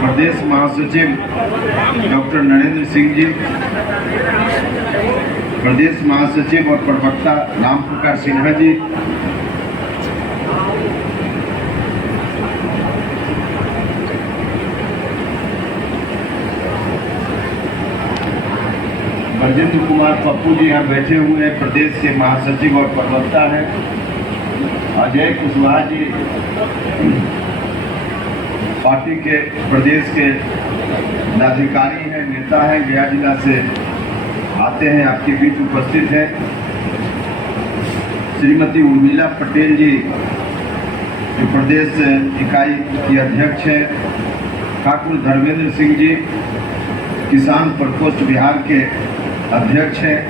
प्रदेश महासचिव डॉक्टर नरेंद्र सिंह जी, प्रदेश महासचिव और प्रवक्ता राम प्रकाश सिन्हा जी, ब्रजेंद्र कुमार पप्पू जी यहाँ बैठे हुए हैं, प्रदेश के महासचिव और प्रवक्ता हैं। अजय कुशवाहा जी पार्टी के प्रदेश के पदाधिकारी हैं, नेता हैं, गया जिला से आते हैं, आपके बीच उपस्थित हैं। श्रीमती उर्मिला पटेल जी जो प्रदेश इकाई की अध्यक्ष हैं। ठाकुर धर्मेंद्र सिंह जी किसान प्रकोष्ठ बिहार के अध्यक्ष हैं।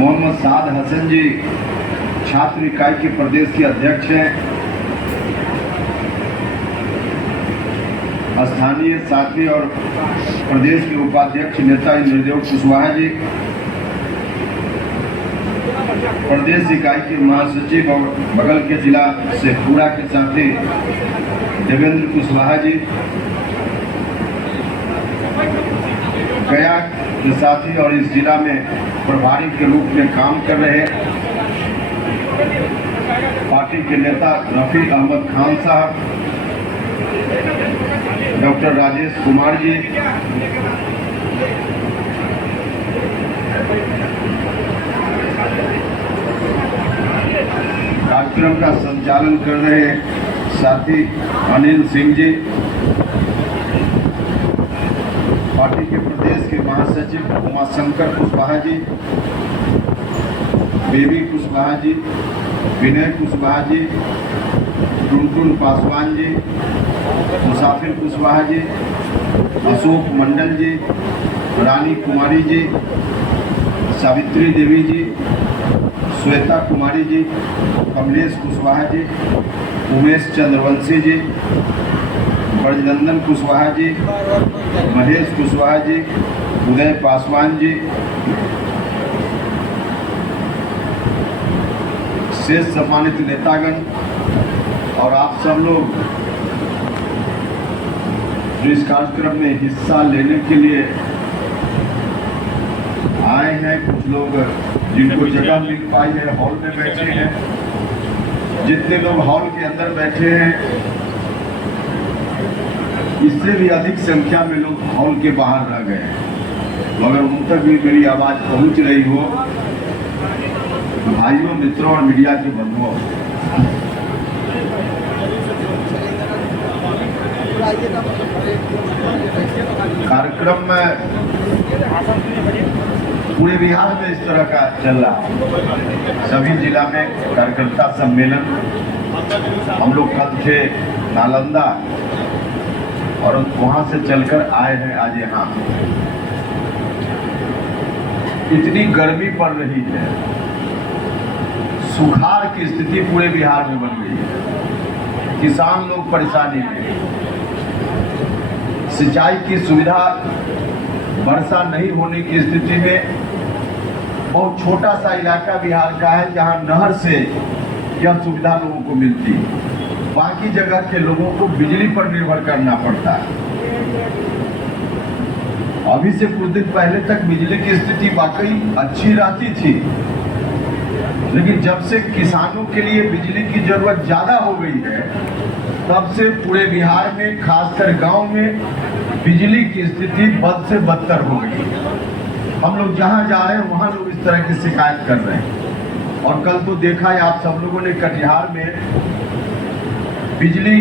मोहम्मद साद हसन जी छात्र इकाई के प्रदेश के अध्यक्ष हैं। स्थानीय साथी और प्रदेश के उपाध्यक्ष नेता इंद्रदेव कुशवाहा जी, प्रदेश इकाई के महासचिव और बगल के जिला से पूरा के साथी देवेंद्र कुशवाहा जी, गया के साथी और इस जिला में प्रभारी के रूप में काम कर रहे पार्टी के नेता रफी अहमद खान साहब, डॉक्टर राजेश कुमार जी, कार्यक्रम का संचालन कर रहे साथी अनिल सिंह जी, पार्टी के प्रदेश के महासचिव उमाशंकर कुशवाहा जी, बेबी कुशवाहा जी, विनय कुशवाहा जी, टुनटुन पासवान जी, मुसाफिर कुशवाहा जी, अशोक मंडल जी, रानी कुमारी जी, सावित्री देवी जी, श्वेता कुमारी जी, कमलेश कुशवाहा जी, उमेश चंद्रवंशी जी, ब्रजनंदन कुशवाहा जी, महेश कुशवाहा जी, उदय पासवान जी, शेष सम्मानित नेतागण और आप सब लोग जो इस कार्यक्रम में हिस्सा लेने के लिए आए हैं। कुछ लोग जिनको जगह मिल पाई है हॉल में बैठे हैं। जितने लोग हॉल के अंदर बैठे हैं, इससे भी अधिक संख्या में लोग हॉल के बाहर रह गए हैं। मगर उन तक भी मेरी आवाज पहुंच रही हो, भाइयों, मित्रों और मीडिया के बंधुओं, कार्यक्रम में पूरे बिहार में इस तरह का चल रहा है। सभी जिला में कार्यकर्ता सम्मेलन, हम लोग कल थे नालंदा और वहां से चलकर आए हैं आज यहाँ। इतनी गर्मी पड़ रही है, सुखाड़ की स्थिति पूरे बिहार में बन गई है। किसान लोग परेशानी में, सिंचाई की सुविधा वर्षा नहीं होने की स्थिति में बहुत छोटा सा इलाका बिहार का है जहां नहर से यह सुविधा लोगों को मिलती है। बाकी जगह के लोगों को बिजली पर निर्भर करना पड़ता है। अभी से कुछ दिन पहले तक बिजली की स्थिति वाकई अच्छी रहती थी, लेकिन जब से किसानों के लिए बिजली की जरूरत ज्यादा हो गई है, तब से पूरे बिहार में, खासकर गांव में, बिजली की स्थिति बद से बदतर हो गई है। हम लोग जहां जा रहे हैं वहां लोग इस तरह की शिकायत कर रहे हैं। और कल तो देखा है आप सब लोगों ने, कटिहार में बिजली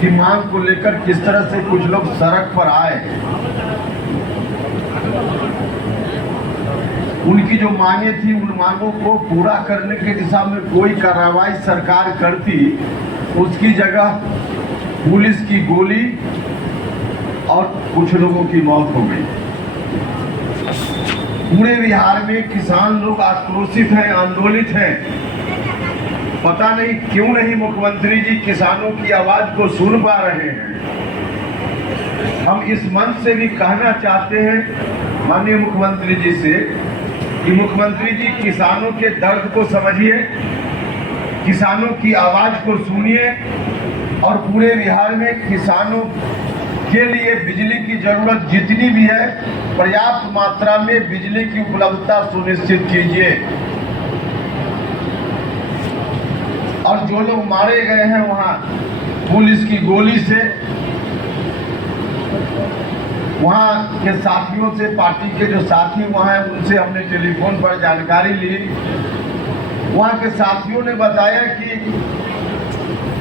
की मांग को लेकर किस तरह से कुछ लोग सड़क पर आए। उनकी जो मांगे थी, उन मांगों को पूरा करने के दिशा में कोई कार्रवाई सरकार करती, उसकी जगह पुलिस की गोली और कुछ लोगों की मौत हो गई। पूरे बिहार में किसान लोग आक्रोशित हैं, आंदोलित हैं। पता नहीं क्यों नहीं मुख्यमंत्री जी किसानों की आवाज को सुन पा रहे हैं। हम इस मंच से भी कहना चाहते हैं माननीय मुख्यमंत्री जी से कि मुख्यमंत्री जी किसानों के दर्द को समझिए, किसानों की आवाज को सुनिए और पूरे बिहार में किसानों के लिए बिजली की जरूरत जितनी भी है पर्याप्त मात्रा में बिजली की उपलब्धता सुनिश्चित कीजिए। और जो लोग मारे गए हैं वहां पुलिस की गोली से, वहां के साथियों से, पार्टी के जो साथी वहां हैं उनसे हमने टेलीफोन पर जानकारी ली। वहां के साथियों ने बताया कि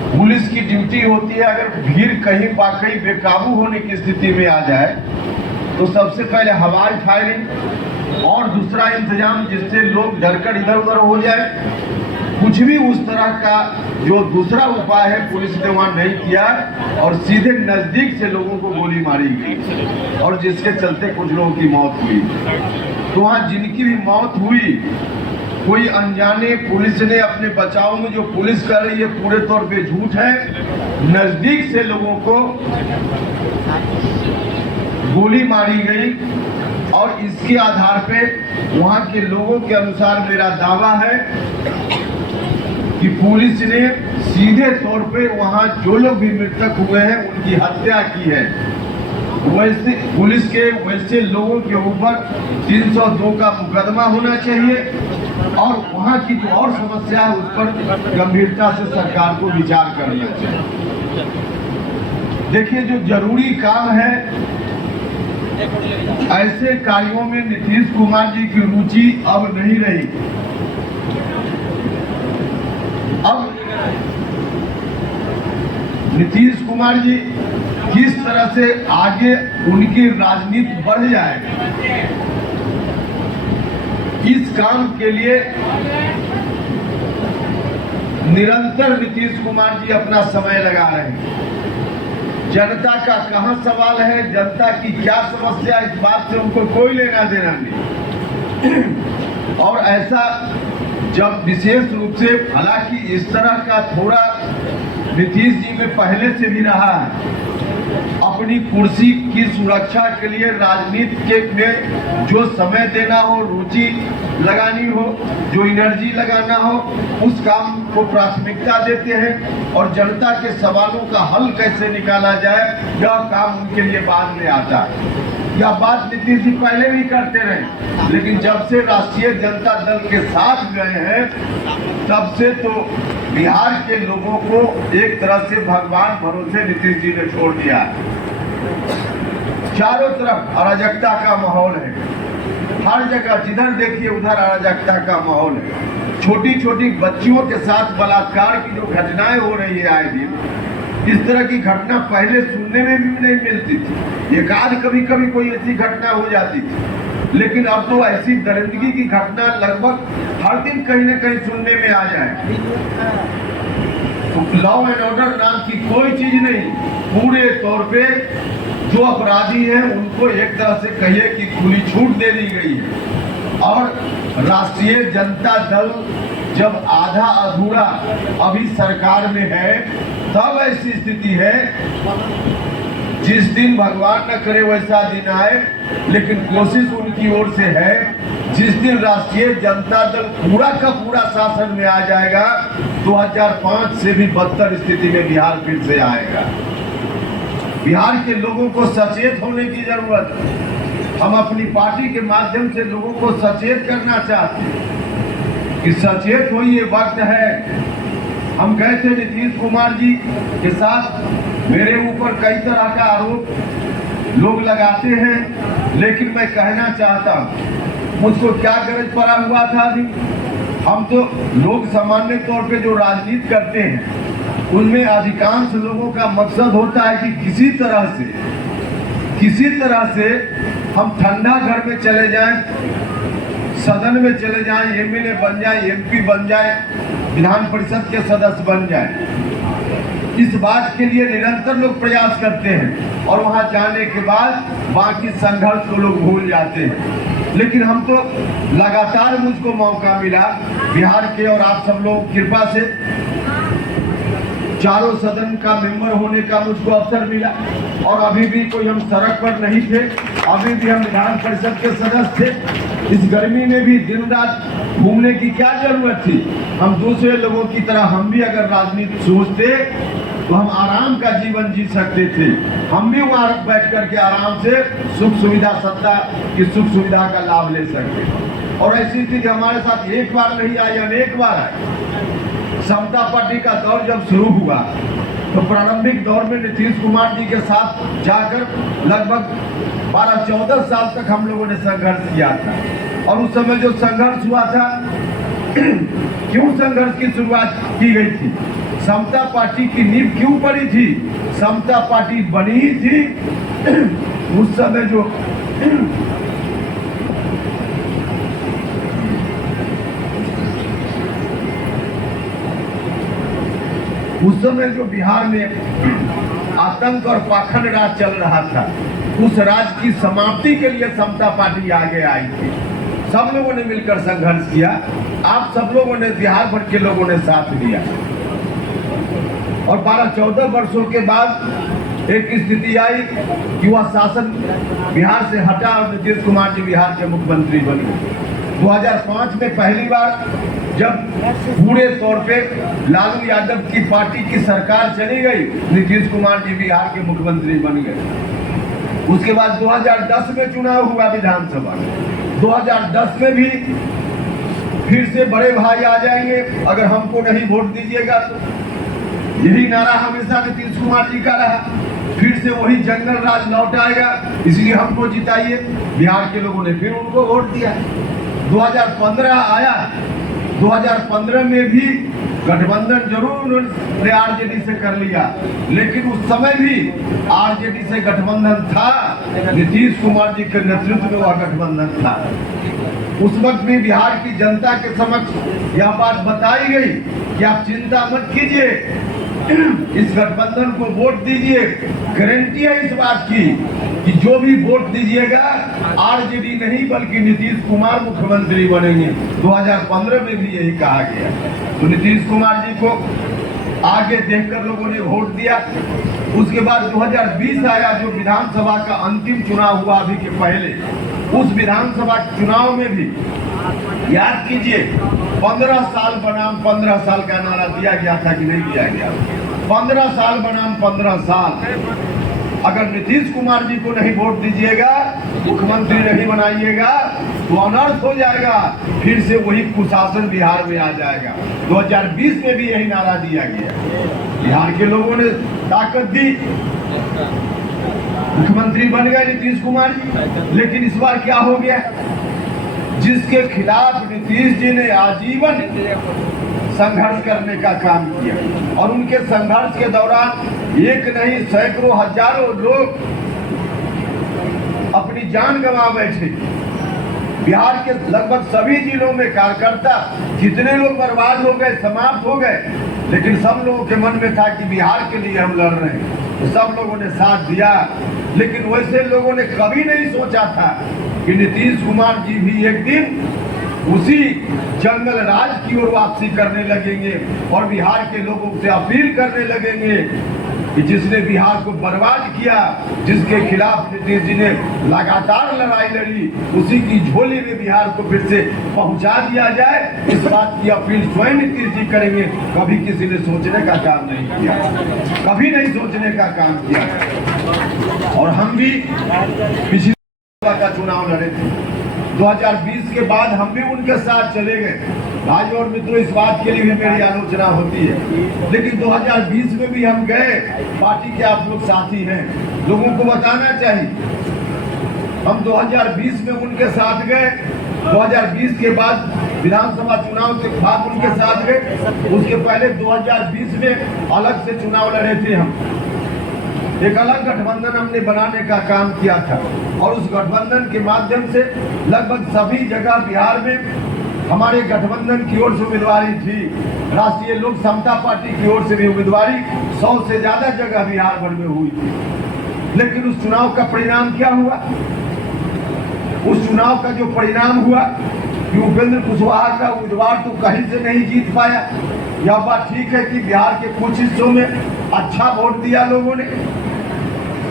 पुलिस की ड्यूटी होती है, अगर भीड़ कहीं वाकई बेकाबू होने की स्थिति में आ जाए तो सबसे पहले हवाई फायरिंग और दूसरा इंतजाम जिससे लोग डरकर इधर उधर हो जाए। कुछ भी उस तरह का जो दूसरा उपाय है पुलिस ने वहां नहीं किया और सीधे नजदीक से लोगों को गोली मारी गई और जिसके चलते कुछ लोगों की मौत हुई। तो वहां जिनकी भी मौत हुई कोई अनजाने पुलिस ने अपने बचाव में जो पुलिस कर रही है पूरे तौर पे झूठ है। नजदीक से लोगों को गोली मारी गई और इसके आधार पे वहां के लोगों के अनुसार मेरा दावा है कि पुलिस ने सीधे तौर पे वहां जो लोग भी मृतक हुए हैं उनकी हत्या की है। वैसे पुलिस के वैसे लोगों के ऊपर 302 का मुकदमा होना चाहिए और वहां की जो और समस्या है उस पर गंभीरता से सरकार को विचार करना चाहिए। देखिए, जो जरूरी काम है ऐसे कार्यों में नीतीश कुमार जी की रुचि अब नहीं रही। अब नीतीश कुमार जी किस तरह से आगे उनकी राजनीति बढ़ जाए, इस काम के लिए निरंतर नीतीश कुमार जी अपना समय लगा रहे हैं। जनता का कहां सवाल है, जनता की क्या समस्या, इस बात से उनको कोई लेना देना नहीं। और ऐसा जब विशेष रूप से, हालांकि इस तरह का थोड़ा नीतीश जी में पहले से भी रहा है, अपनी कुर्सी की सुरक्षा के लिए राजनीति के में जो समय देना हो, रुचि लगानी हो, जो एनर्जी लगाना हो, उस काम को प्राथमिकता देते हैं और जनता के सवालों का हल कैसे निकाला जाए यह काम उनके लिए बाद में आता है। यह बात नीतीश जी पहले भी करते रहे, लेकिन जब से राष्ट्रीय जनता दल के साथ गए हैं तब से तो बिहार के लोगों को एक तरह से भगवान भरोसे नीतीश जी ने छोड़ दिया। चारों तरफ अराजकता का माहौल है, हर जगह जिधर देखिए उधर अराजकता का माहौल है। छोटी छोटी बच्चियों के साथ बलात्कार की जो घटनाएं हो रही है आए दिन, इस तरह की घटना पहले सुनने में भी नहीं मिलती थी। एक आध कभी कभी कोई ऐसी घटना हो जाती थी, लेकिन अब तो ऐसी दरिंदगी की घटना लगभग हर दिन कहीं न कहीं सुनने में आ जाए। तो लॉ एंड ऑर्डर नाम की कोई चीज नहीं, पूरे तौर पे जो अपराधी हैं उनको एक तरह से कहिए कि खुली छूट दे दी गई है। और राष्ट्रीय जनता दल जब आधा अधूरा अभी सरकार में है तब ऐसी स्थिति है, जिस दिन भगवान न करे वैसा दिन आए, लेकिन कोशिश उनकी ओर से है जिस दिन राष्ट्रीय जनता दल पूरा का पूरा शासन में आ जाएगा 2005 से भी बदतर स्थिति में बिहार फिर से आएगा। बिहार के लोगों को सचेत होने की जरूरत है। हम अपनी पार्टी के माध्यम से लोगों को सचेत करना चाहते हैं कि सचेत होइए, वक्त है। हम गए थे नीतीश कुमार जी के साथ, मेरे ऊपर कई तरह का आरोप लोग लगाते हैं, लेकिन मैं कहना चाहता हूं मुझको क्या गरज पड़ा हुआ था। अभी हम तो लोग सामान्य तौर पे जो राजनीति करते हैं उनमें अधिकांश लोगों का मकसद होता है कि किसी तरह से हम ठंडा घर में चले जाएं, सदन में चले जाएं, एमएलए बन जाएं, एमपी बन जाएं, विधान परिषद के सदस्य बन जाएं। इस बात के लिए निरंतर लोग प्रयास करते हैं और वहां जाने के बाद बाकी संघर्ष को लोग भूल जाते हैं। लेकिन हम तो लगातार मुझको मौका मिला बिहार के और आप सब लोगों की कृपा से चारों सदन का मेंबर होने का मुझको अवसर मिला और अभी भी कोई हम सड़क पर नहीं थे, अभी भी हम विधान परिषद के सदस्य थे। इस गर्मी में भी दिन रात घूमने की क्या जरूरत थी। हम दूसरे लोगों की तरह हम भी अगर राजनीति सोचते तो हम आराम का जीवन जी सकते थे। हम भी वहां बैठ करके आराम से सुख सुविधा, सत्ता की सुख सुविधा का लाभ ले सकते। और ऐसी चीज हमारे साथ एक बार नहीं आई, अनेक बार आई। समता पार्टी का दौर जब शुरू हुआ तो प्रारंभिक दौर में नीतीश कुमार जी के साथ जाकर लगभग 12-14 साल तक हम लोगों ने संघर्ष किया था। और उस समय जो संघर्ष हुआ था, क्यों संघर्ष की शुरुआत की गई थी, समता पार्टी की नींव क्यों पड़ी थी, समता पार्टी बनी ही थी उस समय जो बिहार में आतंक और पाखंड राज चल रहा था, उस राज की समाप्ति के लिए समता पार्टी आगे आई थी। सब लोगों ने मिलकर संघर्ष किया। आप सब लोगों ने, बिहार भर के लोगों ने साथ दिया। और 12-14 वर्षों के बाद एक स्थिति आई कि वह शासन बिहार से हटा और नीतीश कुमार जी बिहार के मुख्यमंत्री बने। 2005 में पहली बार जब पूरे तौर पे लालू यादव की पार्टी की सरकार चली गई, नीतीश कुमार जी बिहार के मुख्यमंत्री बन गए। उसके बाद 2010 में चुनाव हुआ विधानसभा। 2010 में भी फिर से बड़े भाई आ जाएंगे अगर हमको नहीं वोट दीजिएगा तो। यही नारा हमेशा नीतीश कुमार जी का रहा। फिर से वही जंगल राज लौट आएगा, इसलिए हमको जिताइए। बिहार के लोगों ने फिर उनको वोट दिया। 2015 आया। 2015 में भी गठबंधन जरूर उन्होंने आरजेडी से कर लिया, लेकिन उस समय भी आरजेडी से गठबंधन था, नीतीश कुमार जी के नेतृत्व में वह गठबंधन था। उस वक्त भी बिहार की जनता के समक्ष यह बात बताई गई कि आप चिंता मत कीजिए, इस गठबंधन को वोट दीजिए। गारंटी है इस बात की कि जो भी वोट दीजिएगा आरजेडी नहीं बल्कि नीतीश कुमार मुख्यमंत्री बनेंगे। 2015 में भी यही कहा गया। तो नीतीश कुमार जी को आगे देखकर लोगों ने वोट दिया। उसके बाद 2020 आया, जो विधानसभा का अंतिम चुनाव हुआ अभी के पहले। उस विधानसभा चुनाव में भी याद कीजिए, 15 साल बनाम 15 साल का नारा दिया गया था कि नहीं दिया गया? 15 साल बनाम 15 साल। अगर नीतीश कुमार जी को नहीं वोट दीजिएगा, मुख्यमंत्री नहीं बनाइएगा तो अनर्थ हो जाएगा, फिर से वही कुशासन बिहार में आ जाएगा। 2020 में भी यही नारा दिया गया। बिहार के लोगों ने ताकत दी, मुख्यमंत्री बन गए नीतीश कुमार जी। लेकिन इस बार क्या हो गया? जिसके खिलाफ नीतीश जी ने आजीवन संघर्ष करने का काम किया, और उनके संघर्ष के दौरान एक नहीं सैकड़ों हजारों लोग अपनी जान गंवा बैठे। बिहार के लगभग सभी जिलों में कार्यकर्ता कितने लोग बर्बाद हो गए, समाप्त हो गए, लेकिन सब लोगों के मन में था कि बिहार के लिए हम लड़ रहे हैं, तो सब लोगों ने साथ दिया। लेकिन वैसे लोगों ने कभी नहीं सोचा था कि नीतीश कुमार जी भी एक दिन उसी जंगल राज की ओर वापसी करने लगेंगे और बिहार के लोगों से अपील करने लगेंगे कि जिसने बिहार को बर्बाद किया, जिसके खिलाफ नीतीश जी ने लगातार लड़ाई लड़ी, उसी की झोली में बिहार को फिर से पहुंचा दिया जाए। इस बात की अपील स्वयं नीतीश जी करेंगे। कभी किसी ने सोचने का काम नहीं किया, कभी नहीं सोचने का काम किया। और हम भी पिछले का चुनाव लड़े थे। 2020 के बाद हम भी उनके साथ चले गए। भाई और मित्रों, इस बात के लिए भी मेरी आलोचना होती है, लेकिन 2020 में भी हम गए। पार्टी के आप लोग साथी हैं, लोगों को बताना चाहिए। हम 2020 में उनके साथ गए। 2020 के बाद विधानसभा चुनाव के बाद उनके साथ गए। उसके पहले 2020 में अलग से चुनाव लड़े थे। हम एक अलग गठबंधन हमने बनाने का काम किया था, और उस गठबंधन के माध्यम से लगभग सभी जगह बिहार में हमारे गठबंधन की ओर से उम्मीदवारी थी। राष्ट्रीय लोक समता पार्टी की ओर से भी उम्मीदवारी 100 से ज्यादा जगह बिहार भर में हुई थी। लेकिन उस चुनाव का परिणाम क्या हुआ? उस चुनाव का जो परिणाम हुआ कि उपेंद्र कुशवाहा का उम्मीदवार तो कहीं से नहीं जीत पाया। यह बात ठीक है कि बिहार के कुछ हिस्सों में अच्छा वोट दिया लोगों ने।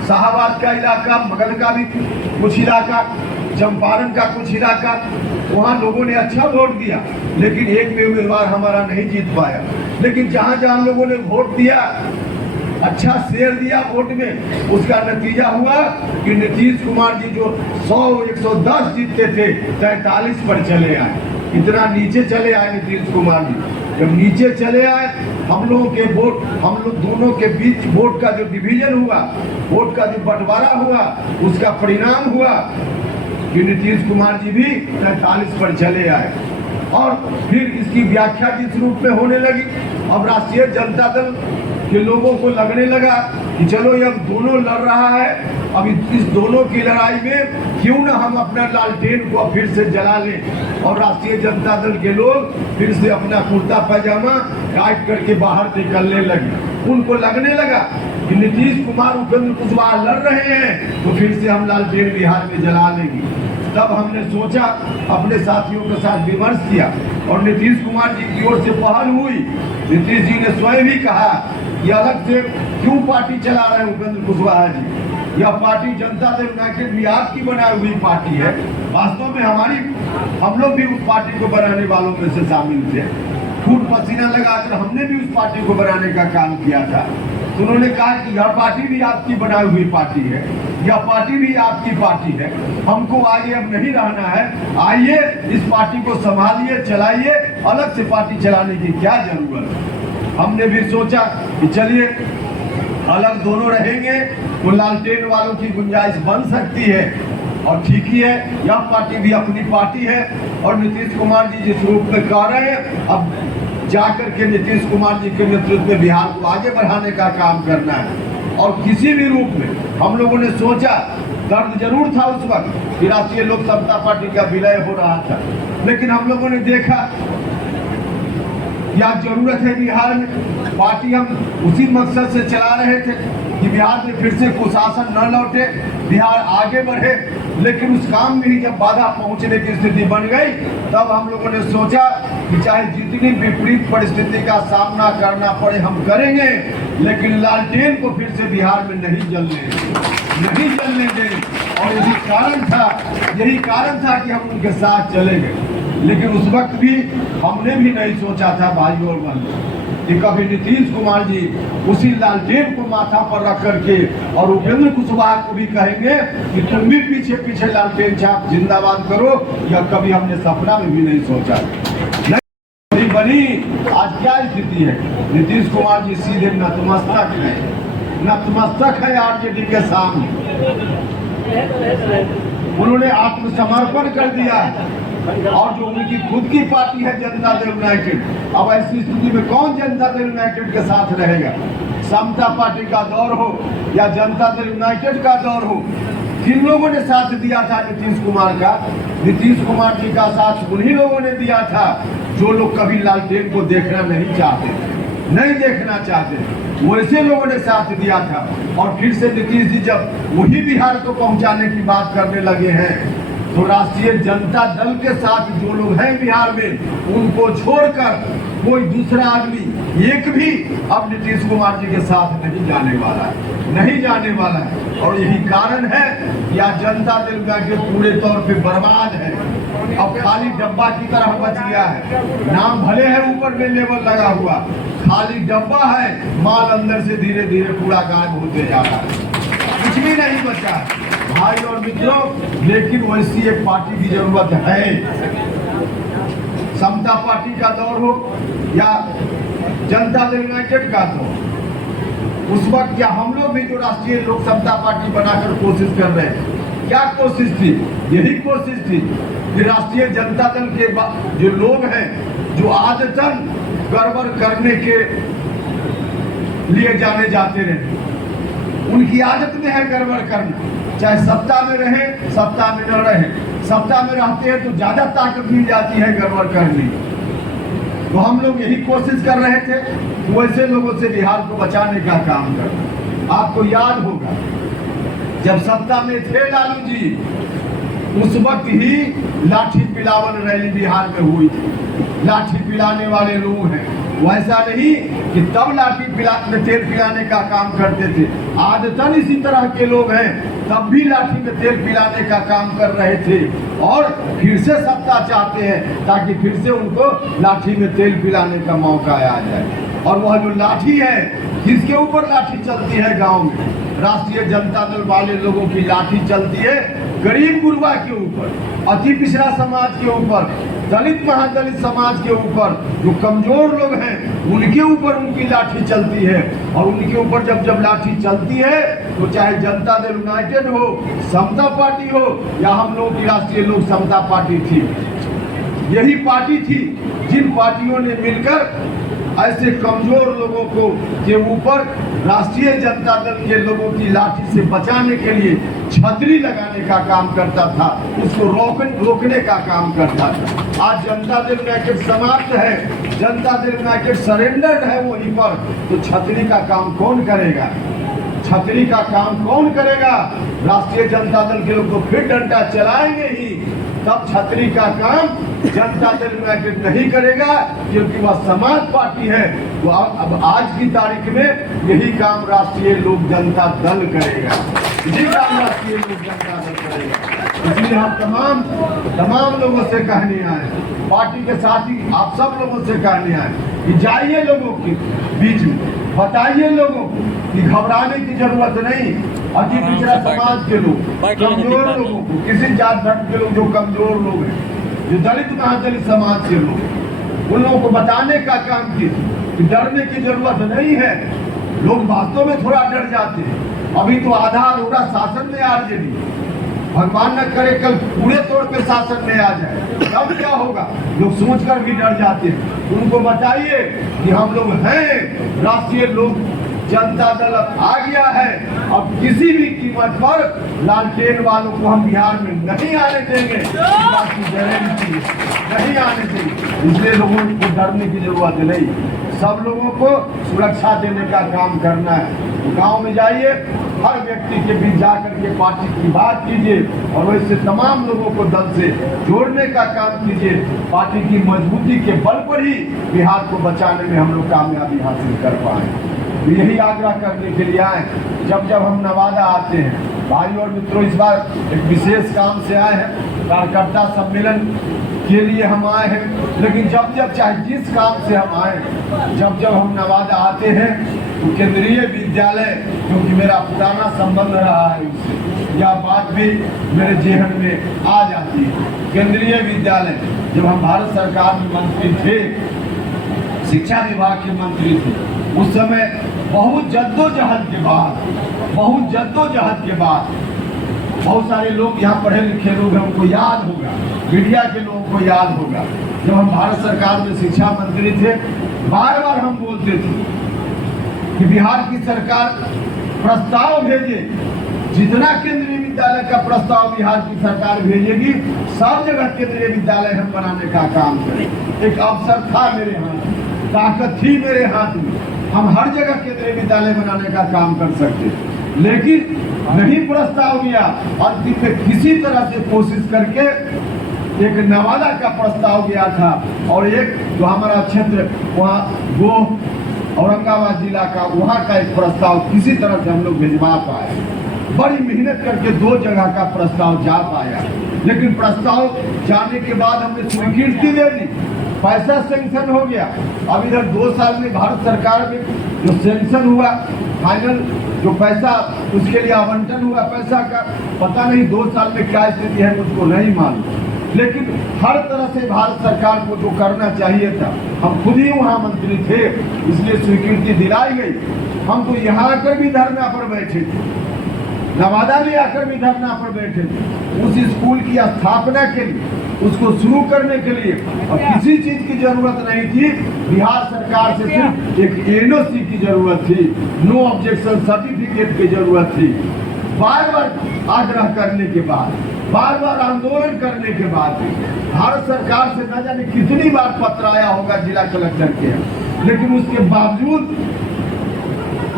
शाहबाद का इलाका, मगध का भी कुछ इलाका, चंपारण का कुछ इलाका, वहाँ लोगों ने अच्छा वोट दिया, लेकिन एक भी उम्मीदवार हमारा नहीं जीत पाया। लेकिन जहाँ जहाँ लोगों ने वोट दिया अच्छा शेयर दिया वोट में, उसका नतीजा हुआ कि नीतीश कुमार जी जो 100-110 जीतते थे 43 पर चले आए। इतना नीचे चले आए नीतीश कुमार जी। जब नीचे चले आए, हम लोगों के वोट, हम लोग दोनों के बीच वोट का जो डिवीजन हुआ, वोट का जो बंटवारा हुआ, उसका परिणाम हुआ कि नीतीश कुमार जी भी 43 पर चले आए। और फिर इसकी व्याख्या जिस रूप में होने लगी, अब राष्ट्रीय जनता दल के लोगों को लगने लगा कि चलो ये अब दोनों लड़ रहा है, अब इस दोनों की लड़ाई में क्यों ना हम अपना लालटेन को फिर से जला लें। और राष्ट्रीय जनता दल के लोग फिर से अपना कुर्ता पैजामा काट करके बाहर निकलने लगे। उनको लगने लगा कि नीतीश कुमार उपेंद्र कुशवाहा लड़ रहे हैं तो फिर से हम लालटेन बिहार में जला लेंगे। तब हमने सोचा, अपने साथियों के साथ विमर्श किया और नीतीश कुमार जी की ओर से पहल हुई। नीतीश जी ने स्वयं ही कहा कि अलग से क्यों पार्टी चला रहे हैं उपेंद्र कुशवाहा जी, यह पार्टी जनता दल यूनाइटेड बिहार की बनाई हुई पार्टी है। वास्तव में हम लोग भी उस पार्टी को बनाने वालों में से शामिल थे। खून पसीना लगाकर हमने भी उस पार्टी को बनाने का काम किया था। तो उन्होंने कहा कि यह पार्टी भी आपकी बनाई हुई पार्टी है, यह पार्टी भी आपकी पार्टी है, हमको आगे अब नहीं रहना है, आइए इस पार्टी को संभालिए, चलाइए, अलग से पार्टी चलाने की क्या जरूरत है। हमने भी सोचा कि चलिए अलग दोनों रहेंगे तो लालटेन वालों की गुंजाइश बन सकती है। और ठीक ही है, यह पार्टी भी अपनी पार्टी है और नीतीश कुमार जी जिस रूप में कह रहे हैं, अब जाकर के नीतीश कुमार जी के नेतृत्व में बिहार को आगे बढ़ाने का काम करना है। और किसी भी रूप में हम लोगों ने सोचा, दर्द जरूर था उस वक्त कि राष्ट्रीय लोक समता पार्टी का विलय हो रहा था, लेकिन हम लोगों ने देखा क्या जरूरत है बिहार में। पार्टी हम उसी मकसद से चला रहे थे कि बिहार में फिर से कुशासन न लौटे, बिहार आगे बढ़े, लेकिन उस काम में ही जब बाधा पहुंचने की स्थिति बन गई, तब हम लोगों ने सोचा कि चाहे जितनी विपरीत परिस्थिति का सामना करना पड़े हम करेंगे, लेकिन लालटेन को फिर से बिहार में नहीं जलने दें। और यही कारण था कि हम उनके साथ चले गए। लेकिन उस वक्त भी हमने भी नहीं सोचा था भाइयों और बहनों कि कभी नीतीश कुमार जी उसी लालटेन को माथा पर रख करके और उपेंद्र कुशवाहा को भी कहेंगे कि तुम भी पीछे पीछे लालटेन छाप जिंदाबाद करो, यह कभी हमने सपना में भी नहीं सोचा। नहीं बनी। आज क्या स्थिति है, नीतीश कुमार जी सीधे नतमस्तक है आरजेडी के सामने। उन्होंने आत्मसमर्पण कर दिया और जो उनकी खुद की पार्टी है जनता दल यूनाइटेड, अब ऐसी स्थिति में कौन जनता दल यूनाइटेड के साथ रहेगा। समता पार्टी का दौर हो या जनता दल यूनाइटेड का दौर हो, जिन लोगों ने साथ दिया था नीतीश कुमार जी का साथ उन्हीं लोगों ने दिया था जो लोग कभी लालटेन को देखना नहीं देखना चाहते, वैसे लोगों ने साथ दिया था। और फिर से नीतीश जी जब वही बिहार को पहुंचाने की बात करने लगे हैं, तो राष्ट्रीय जनता दल के साथ जो लोग हैं बिहार में, उनको छोड़कर कोई दूसरा आदमी एक भी अब नीतीश कुमार जी के साथ नहीं जाने वाला है। और यही कारण है कि आज जनता दल के पूरे तौर पे बर्बाद है, अब खाली डब्बा की तरह बच गया है। नाम भले है ऊपर में लेबल लगा हुआ, खाली डब्बा है, माल अंदर से धीरे धीरे पूरा गायब होते जा रहा है, कुछ भी नहीं बचा भाई और मित्रों। लेकिन वैसी एक पार्टी की जरूरत है। समता पार्टी का दौर हो या जनता दल यूनाइटेड का दौर, उस वक्त क्या हम लोग भी जो राष्ट्रीय लोक समता पार्टी बनाकर कोशिश कर रहे हैं, क्या कोशिश थी? यही कोशिश थी कि राष्ट्रीय जनता दल के जो लोग हैं, जो आदतन गड़बड़ करने के लिए जाते रहे, उनकी आदत में है गड़बड़ करना, चाहे सत्ता में रहे सत्ता में न रहे। सत्ता में रहते हैं तो ज्यादा ताकत मिल जाती है गड़बड़ करने। तो हम लोग यही कोशिश कर रहे थे वैसे लोगों से बिहार को बचाने का काम करना। आपको याद होगा जब सत्ता में थे लालू जी, उस वक्त ही लाठी पिलावन रैली बिहार में हुई थी। लाठी पिलाने वाले लोग हैं, वैसा नहीं कि तब लाठी में तेल पिलाने का काम करते थे, आदतन इसी तरह के लोग हैं, तब भी लाठी में तेल पिलाने का काम कर रहे थे और फिर से सत्ता चाहते हैं ताकि फिर से उनको लाठी में तेल पिलाने का मौका आ जाए। और वह जो लाठी है, किसके ऊपर लाठी चलती है गांव में? राष्ट्रीय जनता दल वाले लोगों की लाठी चलती है गरीब गुरबा के ऊपर, अति पिछड़ा समाज के ऊपर, दलित महादलित समाज के ऊपर, जो कमजोर लोग हैं उनके ऊपर उनकी लाठी चलती है। और उनके ऊपर जब लाठी चलती है तो चाहे जनता दल यूनाइटेड हो, समता पार्टी हो या हम लोग की राष्ट्रीय लोक समता पार्टी थी, यही पार्टी थी जिन पार्टियों ने मिलकर ऐसे कमजोर लोगों को के ऊपर राष्ट्रीय जनता दल के लोगों की लाठी से बचाने के लिए छतरी लगाने का काम करता था, उसको रोकने का काम करता था। आज जनता दल यूनाइटेड समाप्त है, जनता दल यूनाइटेड सरेंडर्ड है वहीं पर, तो छतरी का काम कौन करेगा? छतरी का काम कौन करेगा? राष्ट्रीय जनता दल के लोग तो फिर डंडा चलाएंगे ही, तब छतरी का काम जनता दल यूनाइटेड नहीं करेगा, क्योंकि वह समाज पार्टी है। तो अब आज की तारीख में यही काम राष्ट्रीय लोक जनता दल करेगा, यही काम राष्ट्रीय लोक जनता दल करेगा। इसलिए हम तमाम लोगों से कहने आए, पार्टी के साथी आप सब लोगों से कहने आए कि जाइए लोगों के बीच में, बताइए लोगों को कि घबराने की जरूरत नहीं। अति पिछड़ा समाज के लोग, कमजोर लोगों को, किसी जात धर्म के लोग जो कमजोर लोग हैं, जो दलित महादलित समाज के लोग, उन लोगों को बताने का काम किया कि डरने की जरूरत नहीं है। लोग वास्तव में थोड़ा डर जाते हैं, अभी तो आधा अधूरा शासन में आरजेडी, भगवान न करे कल पूरे तौर पे शासन में आ जाए, तब क्या होगा? लोग सोचकर भी डर जाते हैं। उनको बताइए कि हम लोग हैं, राष्ट्रीय लोक जनता दल आ गया है, अब किसी भी कीमत पर लालटेन वालों को हम बिहार में नहीं आने देंगे, बात की गारंटी नहीं आने देंगे। इसलिए लोगों को डरने की जरूरत नहीं, सब लोगों को सुरक्षा देने का काम करना है। तो गाँव में जाइए, हर व्यक्ति के बीच जाकर के पार्टी की बात कीजिए और वैसे तमाम लोगों को दल से जोड़ने का काम कीजिए। पार्टी की मजबूती के बल पर ही बिहार को बचाने में हम लोग कामयाबी हासिल कर पाए। यही आग्रह करने के लिए आए। जब हम नवादा आते हैं, भाई और मित्रों, इस बार एक विशेष काम से आए हैं, कार्यकर्ता सम्मेलन के लिए हम आए हैं। लेकिन जब चाहे जिस काम से हम आए, जब हम नवादा आते हैं तो केंद्रीय विद्यालय, क्योंकि मेरा पुराना संबंध रहा है उससे, यह बात भी मेरे जेहन में आ जाती है। केंद्रीय विद्यालय, जब हम भारत सरकार में मंत्री थे, शिक्षा विभाग के मंत्री थे, उस समय बहुत जद्दोजहद के बाद बहुत सारे लोग यहाँ पढ़े लिखे लोग हैं, उनको याद होगा, मीडिया के लोगों को याद होगा, जब हम भारत सरकार में शिक्षा मंत्री थे, बार बार हम बोलते थे कि बिहार की सरकार प्रस्ताव भेजे, जितना केंद्रीय विद्यालय का प्रस्ताव बिहार की सरकार भेजेगी, सब जगह केंद्रीय विद्यालय हम बनाने का काम करें। एक अवसर था मेरे हाथ में, ताकत थी मेरे हाथ में, हम हर जगह केंद्रीय विद्यालय बनाने का काम कर सकते, लेकिन नहीं प्रस्ताव गया। अंतिम में किसी तरह से कोशिश करके एक नवादा का प्रस्ताव गया था, और एक जो हमारा क्षेत्र वहाँ गोह औरंगाबाद जिला का, वहाँ का एक प्रस्ताव किसी तरह से हम लोग भिजवा पाए। बड़ी मेहनत करके 2 जगह का प्रस्ताव जा पाया, लेकिन प्रस्ताव जाने के बाद हमने स्वीकृति दे दी, पैसा सैंक्शन हो गया। अब इधर 2 साल में भारत सरकार में जो सैंक्शन हुआ, फाइनल जो पैसा उसके लिए आवंटन हुआ पैसा का, पता नहीं 2 साल में क्या स्थिति है मुझको नहीं मालूम, लेकिन हर तरह से भारत सरकार को जो करना चाहिए था, हम खुद ही वहाँ मंत्री थे, इसलिए स्वीकृति दिलाई गई। हम तो यहाँ आकर भी धरना पर बैठे थे, नवादा में आकर भी धरना पर बैठे थे, उस स्कूल की स्थापना के लिए, उसको शुरू करने के लिए। और किसी चीज की जरूरत नहीं थी, बिहार सरकार से सिर्फ एक एनओसी की जरूरत थी, नो ऑब्जेक्शन सर्टिफिकेट की जरूरत थी। बार बार आग्रह करने के बाद, बार बार आंदोलन करने के बाद भारत सरकार से न जाने कितनी बार पत्र आया होगा जिला कलेक्टर के, लेकिन उसके बावजूद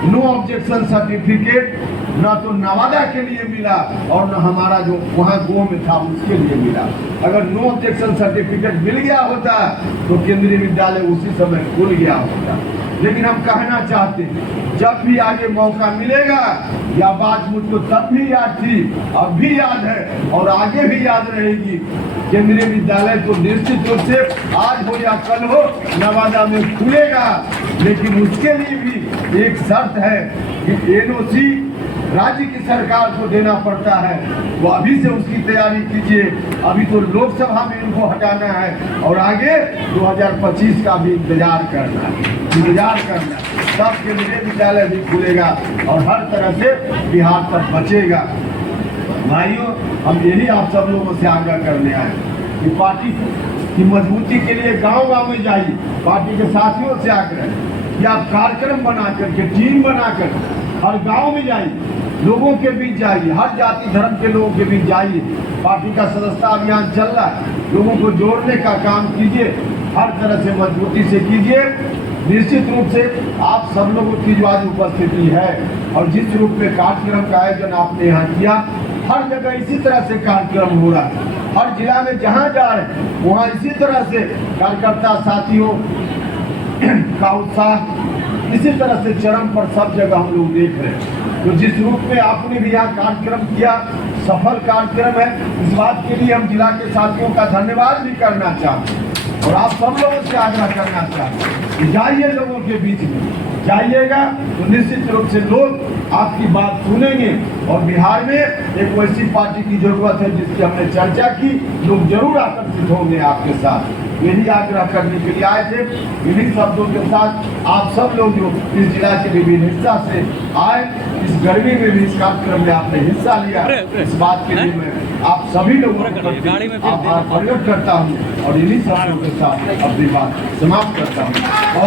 नो ऑब्जेक्शन सर्टिफिकेट ना तो नवादा के लिए मिला और न हमारा जो वहाँ गोह में था उसके लिए मिला। अगर नो ऑब्जेक्शन सर्टिफिकेट मिल गया होता तो केंद्रीय विद्यालय उसी समय खुल गया होता। लेकिन हम कहना चाहते हैं, जब भी आगे मौका मिलेगा, यह बात मुझको तब भी याद थी, अब भी याद है और आगे भी याद रहेगी। केंद्रीय विद्यालय तो निश्चित रूप से आज हो या कल हो नवादा में खुलेगा, लेकिन उसके लिए भी एक शर्त है कि एनओसी राज्य की सरकार को देना पड़ता है। वो अभी से उसकी तैयारी कीजिए, अभी तो लोकसभा में इनको हटाना है और आगे 2025 का भी इंतजार करना है, तब केंद्रीय विद्यालय भी खुलेगा और हर तरह से बिहार तक बचेगा। भाइयों, हम यही आप सब लोगों से आग्रह करने आए कि पार्टी की मजबूती के लिए गांव-गांव में जाइए। पार्टी के साथियों से आग्रह कि आप कार्यक्रम बना करके, टीम बनाकर हर गांव में जाइए, लोगों के बीच जाइए, हर जाति धर्म के लोगों के बीच जाइए। पार्टी का सदस्यता अभियान चल रहा है, लोगों को जोड़ने का काम कीजिए, हर तरह से मजबूती से कीजिए। निश्चित रूप से आप सब लोगों की जो आज उपस्थिति है और जिस रूप में कार्यक्रम का आयोजन आपने यहाँ किया, हर जगह इसी तरह से कार्यक्रम हो रहा है। हर जिला में जहाँ जा रहे हैं वहाँ इसी तरह से कार्यकर्ता साथियों का उत्साह इसी तरह से चरम पर सब जगह हम लोग देख रहे हैं। तो जिस रूप में आपने भी यहाँ कार्यक्रम किया, सफल कार्यक्रम है, इस बात के लिए हम जिला के साथियों का धन्यवाद भी करना चाहते हैं और आप सब लोगों से आग्रह करना चाहते हैं कि जाइए, लोगों के बीच में जाइएगा तो निश्चित रूप से लोग आपकी बात सुनेंगे और बिहार में एक वैसी पार्टी की जरूरत है जिसकी हमने चर्चा की, लोग जरूर आकर्षित होंगे आपके साथ। यही आग्रह करने के लिए आए थे। इन्हीं शब्दों के साथ आप सब लोग जो इस जिला के विभिन्न हिस्सा से आए, इस गर्मी में भी इस कार्यक्रम में आपने हिस्सा लिया, इस बात के लिए मैं आप सभी लोगों को आभार प्रकट करता हूँ और इन्हीं शब्दों के साथ अपनी बात समाप्त करता हूँ।